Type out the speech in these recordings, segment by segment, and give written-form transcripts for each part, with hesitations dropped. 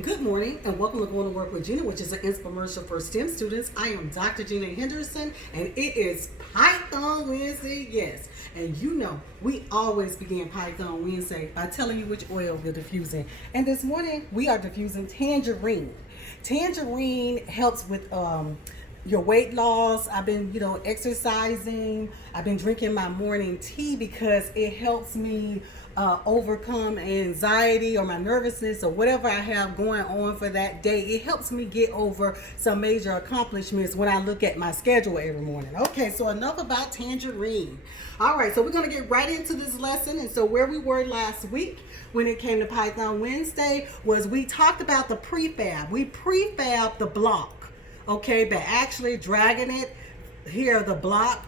Good morning and welcome to Going to Work with Gena, which is an infomercial for STEM students. I am Dr. Gena Henderson and it is Python Wednesday, yes. And you know, we always begin Python Wednesday by telling you which oil we're diffusing. And this morning we are diffusing Tangerine. Tangerine helps with your weight loss. I've been, exercising. I've been drinking my morning tea because it helps me overcome anxiety or my nervousness or whatever I have going on for that day. It helps me get over some major accomplishments when I look at my schedule every morning. Okay, so enough about Tangerine. All right, so we're going to get right into this lesson. And so where we were last week when it came to Python Wednesday was we talked about the prefab. We prefabbed the block. Okay, but actually dragging it here, the block,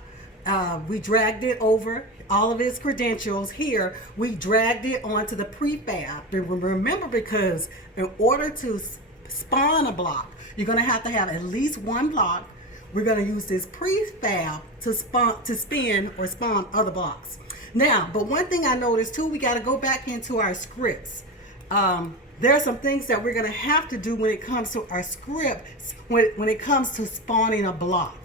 we dragged it over all of its credentials here. We dragged it onto the prefab. Remember, because in order to spawn a block, you're going to have at least one block. We're going to use this prefab to spin or spawn other blocks. Now, but one thing I noticed too, we got to go back into our scripts. There are some things that we're going to have to do when it comes to our script, when it comes to spawning a block.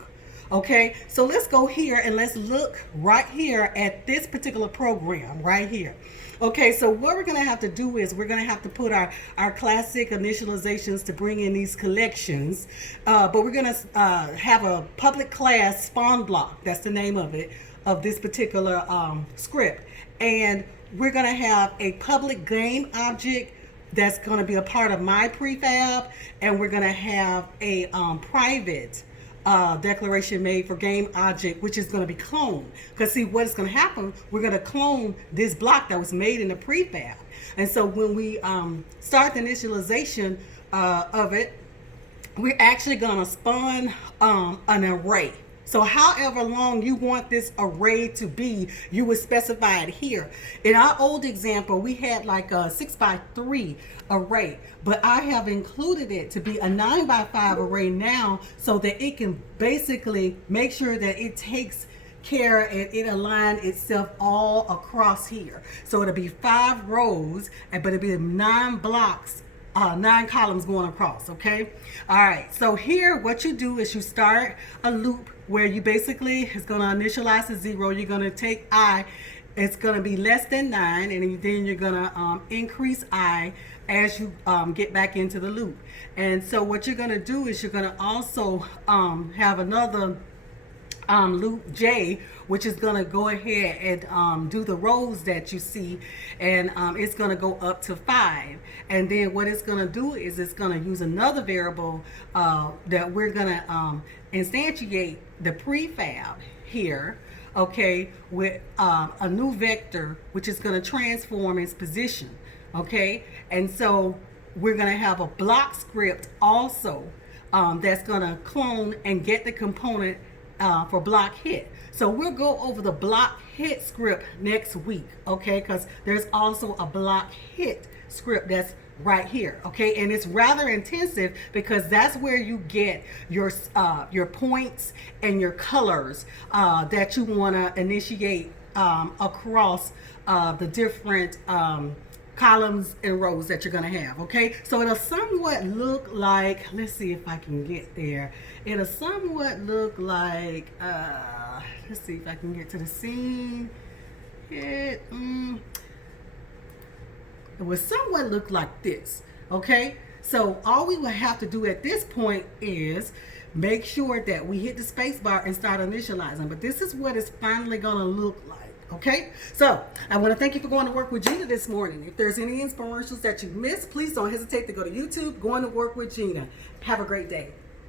Okay, so let's go here and let's look right here at this particular program right here. Okay, so what we're going to have to do is we're going to have to put our classic initializations to bring in these collections. But we're going to have a public class spawn block. That's the name of it, of this particular script. And we're going to have a public game object that's going to be a part of my prefab, and we're going to have a private declaration made for game object, which is going to be cloned. Because see, what is going to happen, we're going to clone this block that was made in the prefab. And so when we start the initialization of it, we're actually going to spawn an array. So however long you want this array to be, you would specify it here. In our old example, we had like a 6x3 array, but I have included it to be a 9x5 array now so that it can basically make sure that it takes care and it aligns itself all across here. So it'll be 5 rows, but it'll be 9 blocks, 9 columns going across, okay? All right, so here what you do is you start a loop where you basically, it's going to initialize to 0. You're going to take I, it's going to be less than 9, and then you're going to increase I as you get back into the loop. And so what you're going to do is you're going to also have another loop J, which is going to go ahead and do the rows that you see, and it's going to go up to 5. And then what it's going to do is it's going to use another variable that we're going to instantiate the prefab here, okay, with a new vector which is going to transform its position, okay. And so we're going to have a block script also that's going to clone and get the component for block hit. So we'll go over the block hit script next week, okay, because there's also a block hit script that's right here, okay. And it's rather intensive because that's where you get your points and your colors that you want to initiate across the different columns and rows that you're going to have, okay. So it'll somewhat look like, let's see if I can get there. It'll somewhat look like, let's see if I can get to the scene. It will somewhat look like this, okay. So all we will have to do at this point is make sure that we hit the space bar and start initializing. But this is what it's finally going to look like. Okay, so I want to thank you for going to work with Gena this morning. If there's any inspirations that you missed, please don't hesitate to go to YouTube, Going to Work with Gena. Have a great day.